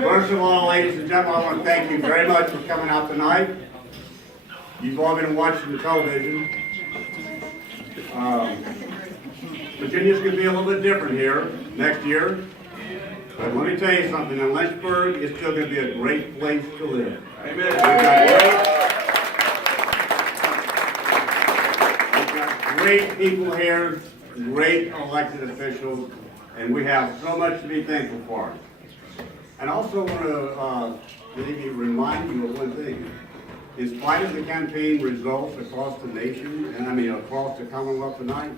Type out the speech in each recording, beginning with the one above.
First of all, ladies and gentlemen, I want to thank you very much for coming out tonight. You've all been watching the television. Virginia's going to be a little bit different here next year. But let me tell you something, in Lynchburg, it's still going to be a great place to live. Amen. We've got great people here, great elected officials, and we have so much to be thankful for. And also want to maybe remind you of one thing. In spite of the campaign results across the nation, and across the Commonwealth tonight,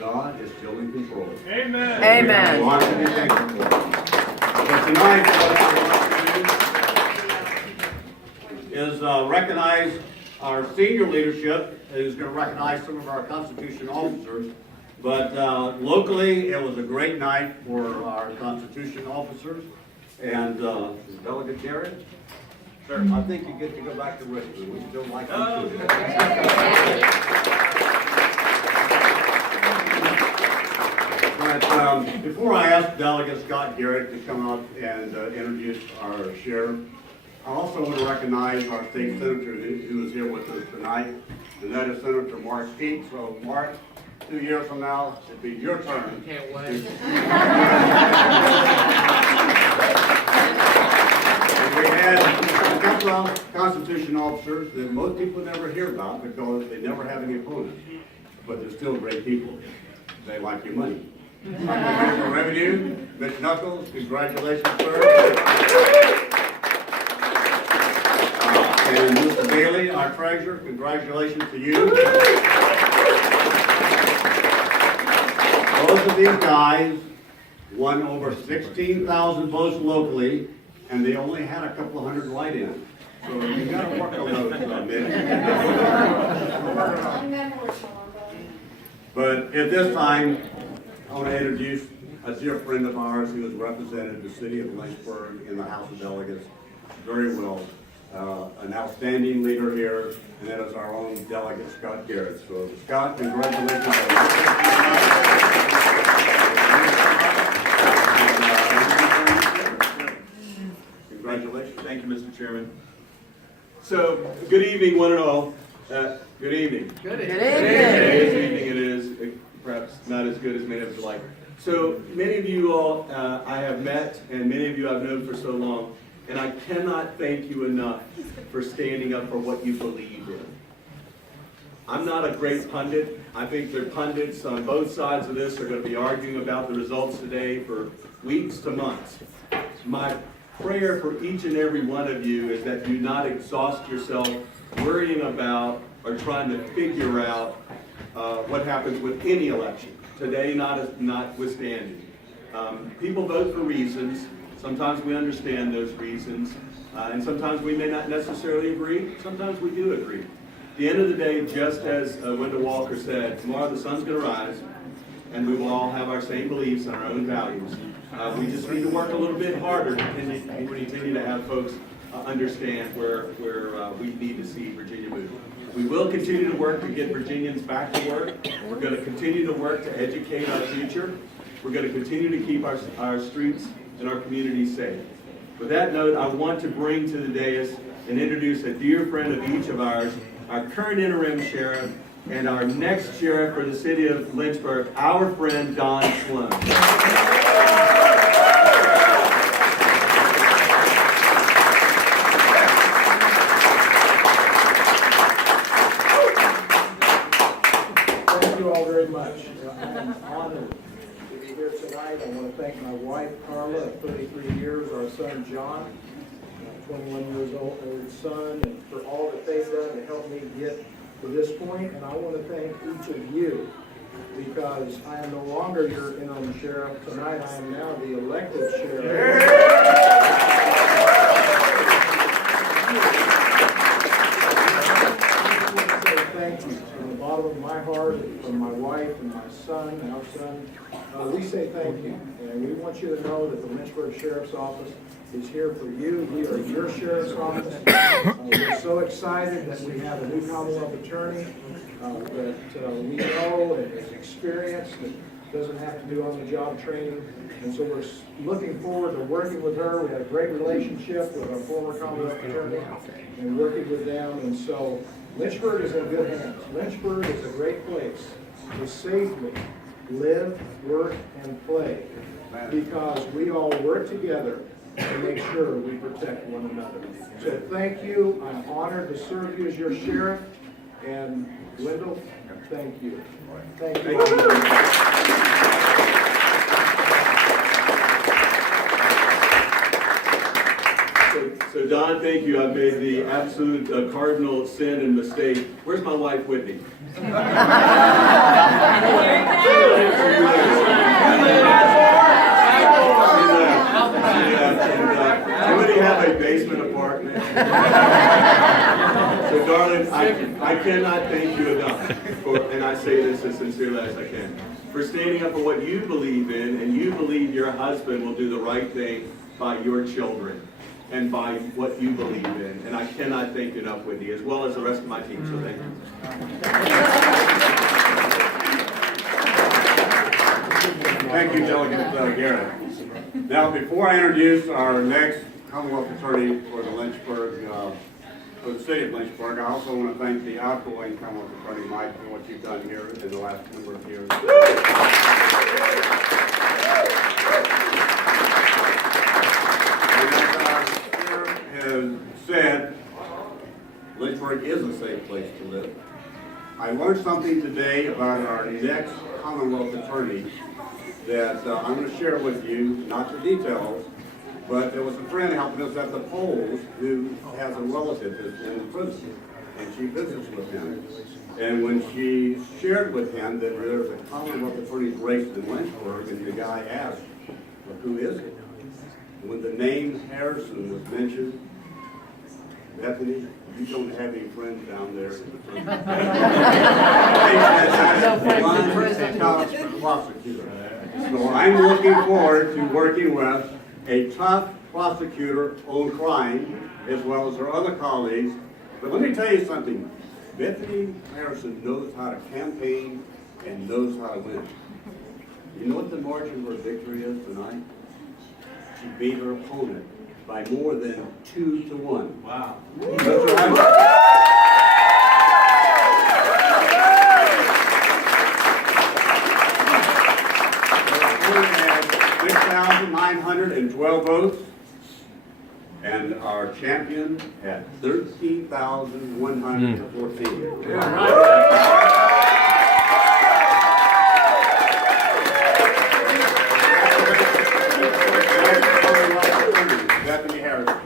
God is still in control. Amen. Amen. We want to be thankful for. But tonight, what I want to do is recognize our senior leadership, is going to recognize some of our Constitution officers. But locally, it was a great night for our Constitution officers. And Delegate Garrett, sir, I think you get to go back to Richmond. We still like you too. But before I ask Delegate Scott Garrett to come up and introduce our sheriff, I also want to recognize our state senator who is here with us tonight, and that is Senator Mark Peake. So, Mark, 2 years from now, it'll be your turn. Can't wait. We had a couple of Constitution officers that most people never hear about because they never have any opponents, but they're still great people. They like your money. Commissioner Revenue, Mitch Knuckles, congratulations, sir. And Mr. Bailey, our treasurer, congratulations to you. Both of these guys won over 16,000 votes locally, and they only had a couple of hundred write-ins. So you got to work on those, Mitch. But at this time, I want to introduce a dear friend of ours who has represented the city of Lynchburg in the House of Delegates very well. An outstanding leader here, and that is our own Delegate Scott Garrett. So Scott, congratulations. Congratulations. Thank you, Mr. Chairman. So, good evening, one and all. Good evening. Good evening. This evening it is perhaps not as good as many of us would like. So, many of you all I have met, and many of you I've known for so long, and I cannot thank you enough for standing up for what you believe in. I'm not a great pundit. I think there are pundits on both sides of this are going to be arguing about the results today for weeks to months. My prayer for each and every one of you is that you not exhaust yourself worrying about or trying to figure out what happens with any election. Today, notwithstanding. People vote for reasons. Sometimes we understand those reasons, and sometimes we may not necessarily agree. Sometimes we do agree. At the end of the day, just as Wendell Walker said, tomorrow the sun's going to rise, and we will all have our same beliefs and our own values. We just need to work a little bit harder to continue to have folks understand where we need to see Virginia move. We will continue to work to get Virginians back to work. We're going to continue to work to educate our future. We're going to continue to keep our streets and our communities safe. With that note, I want to bring to the dais and introduce a dear friend of each of ours, our current interim sheriff, and our next sheriff for the city of Lynchburg, our friend Don Sloan. Thank you all very much. I'm honored to be here tonight. I want to thank my wife, Carla, of 33 years, our son, John, 21 years old son, and for all that they've done to help me get to this point. And I want to thank each of you because I am no longer your interim sheriff. Tonight I am now the elected sheriff. Thank you from the bottom of my heart, from my wife and my son and our son. We say thank you, and we want you to know that the Lynchburg Sheriff's Office is here for you. We are your Sheriff's Office. We're so excited that we have a new Commonwealth Attorney that we know and is experienced. And doesn't have to do on-the-job training. And so we're looking forward to working with her. We had a great relationship with our former Commonwealth attorney and working with them. And so Lynchburg is in good hands. Lynchburg is a great place to safely live, work, and play because we all work together to make sure we protect one another. So thank you. I'm honored to serve you as your sheriff. And Wendell, thank you. Thank you. So Don, thank you. I've made the absolute cardinal sin and mistake. Where's my wife, Whitney? Somebody have a basement apartment. So darling, I cannot thank you enough, and I say this as sincerely as I can, for standing up for what you believe in, and you believe your husband will do the right thing by your children and by what you believe in. And I cannot thank you enough, Whitney, as well as the rest of my team, so thank you. Thank you, Delegate Garrett. Now, before I introduce our next Commonwealth Attorney for the Lynchburg, for the city of Lynchburg, I also want to thank the outgoing Commonwealth Attorney, Mike, for what you've done here in the last number of years. Has said, Lynchburg is a safe place to live. I learned something today about our next Commonwealth Attorney that I'm going to share with you, not the details, but there was a friend helping us at the polls who has a relative that's in prison, and she visits with him. And when she shared with him that there's a Commonwealth Attorney's race in Lynchburg, and the guy asked, well, who is it? And when the name Harrison was mentioned, Bethany, you don't have any friends down there in the prison. One tough prosecutor. So I'm looking forward to working with a tough prosecutor on crime, as well as her other colleagues. But let me tell you something. Bethany Harrison knows how to campaign and knows how to win. You know what the margin of her victory is tonight? She beat her opponent by more than 2-1. Wow. That's right. 6,912 votes, and our champion had 13,114. Bethany Harrison.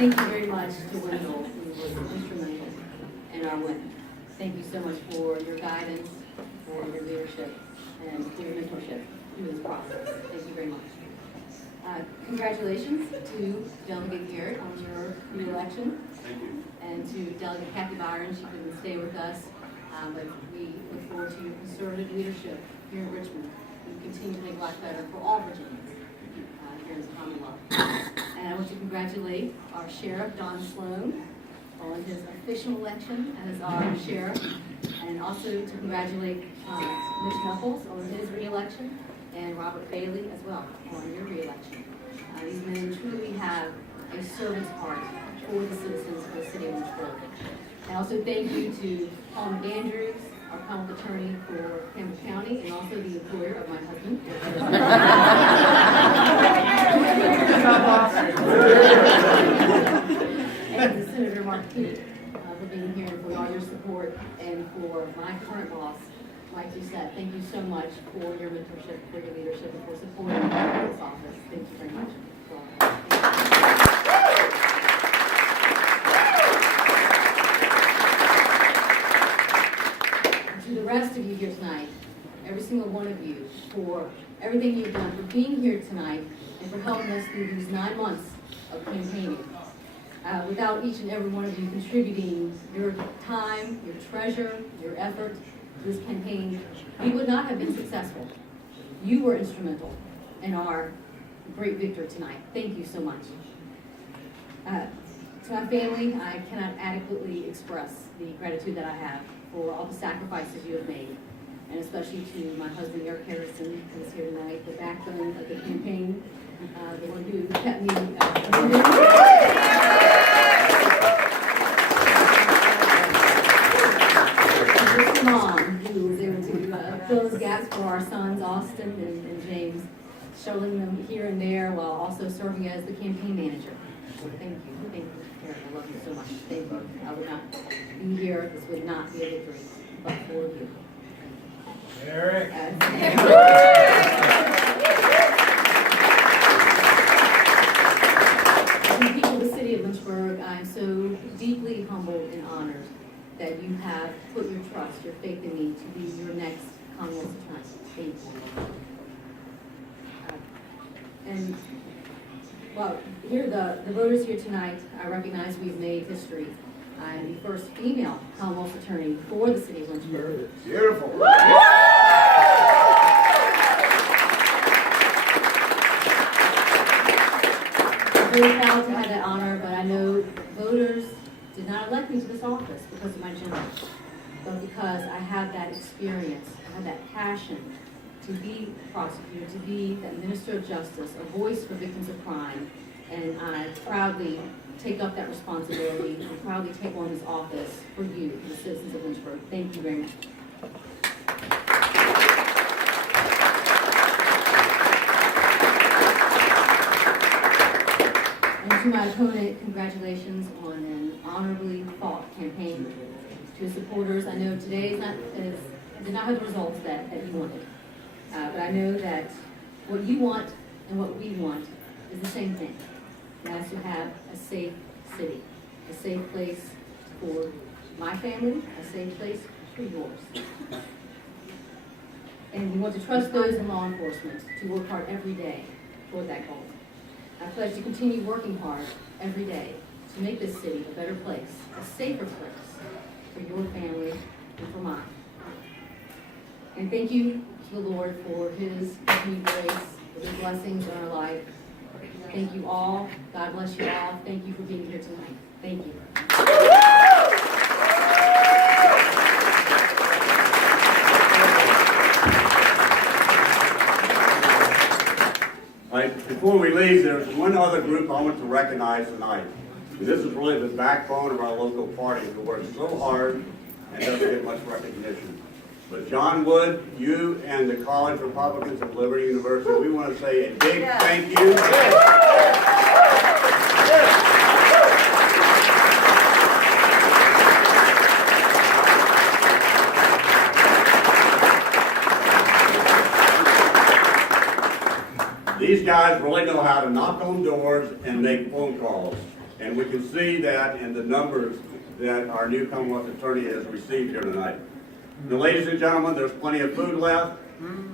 Thank you very much to Wendell, who was instrumental in our win. Thank you so much for your guidance, for your leadership, and for your mentorship through this process. Thank you very much. Congratulations to Delegate Garrett on your re-election. Thank you. And to Delegate Kathy Byron. She couldn't stay with us, but we look forward to your conservative leadership here in Richmond. We continue to make life better for all Virginians here in the Commonwealth. And I want to congratulate our Sheriff, Don Sloan, on his official election as our sheriff, and also to congratulate Mitch Knuckles on his re-election, and Robert Bailey as well on your re-election. These men truly have a servant's heart for the citizens of the city of Lynchburg. And also thank you to Paul Andrews, our Commonwealth Attorney for Campbell County, and also the employer of my husband. And to Senator Mark Kennedy for being here and for all your support, and for my current boss, Mike Doucette. Thank you so much for your mentorship, for your leadership, and for supporting this office. Thank you very much. To the rest of you here tonight, every single one of you, for everything you've done, for being here tonight, and for helping us through these 9 months of campaigning. Without each and every one of you contributing your time, your treasure, your effort to this campaign, we would not have been successful. You were instrumental in our great victory tonight. Thank you so much. To To my family, I cannot adequately express the gratitude that I have for all the sacrifices you have made, and especially to my husband, Eric Harrison, who is here tonight, the backbone of the campaign, the one who kept me. This mom, who was able to fill those gaps for our sons, Austin and James, showing them here and there while also serving as the campaign manager. So thank you, Eric, I love you so much. Thank you. I would not be here. This would not be a victory, but for you. Eric. To the people of the city of Lynchburg, I am so deeply humbled and honored that you have put your trust, your faith in me to be your next Commonwealth attorney. Thank you. And well, here the voters here tonight, I recognize we've made history. I'm the first female Commonwealth attorney for the city of Lynchburg. Beautiful. I'm very proud to have that honor, but I know voters did not elect me to this office because of my gender, but because I have that experience, I have that passion to be a prosecutor, to be that minister of justice, a voice for victims of crime, and I proudly take up that responsibility and proudly take on this office for you, the citizens of Lynchburg. Thank you very much. And to my opponent, congratulations on an honorably fought campaign. To his supporters, I know today did not have the results that you wanted. But I know that what you want and what we want is the same thing. And that's to have a safe city, a safe place for my family, a safe place for yours. And we want to trust those in law enforcement to work hard every day toward that goal. I pledge to continue working hard every day to make this city a better place, a safer place for your family and for mine. And thank you to the Lord for His continued grace, for His blessings in our life. Thank you all. God bless you all. Thank you for being here tonight. Thank you. All right, before we leave, there's one other group I want to recognize tonight. And this is really the backbone of our local party who works so hard and doesn't get much recognition. But John Wood, you and the College Republicans of Liberty University, we want to say a big thank you. These guys really know how to knock on doors and make phone calls. And we can see that in the numbers that our new Commonwealth attorney has received here tonight. Now, ladies and gentlemen, there's plenty of food left.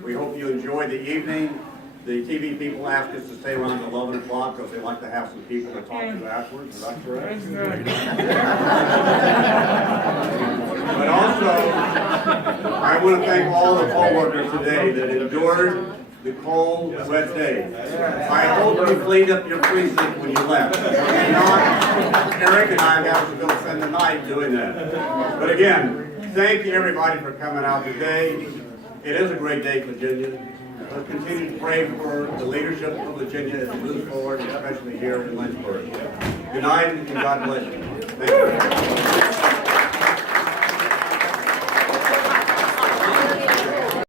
We hope you enjoy the evening. The TV people ask us to stay around 11 o'clock because they like to have some people to talk to afterwards. Is that correct? But also, I want to thank all the poll workers today that endured the cold, wet day. I hope you cleaned up your precinct when you left. If not, Eric and I have to go spend the night doing that. But again, thank you everybody for coming out today. It is a great day for Virginia. Let's continue to pray for the leadership of Virginia as we move forward, especially here in Lynchburg. Good night and God bless you. Thank you.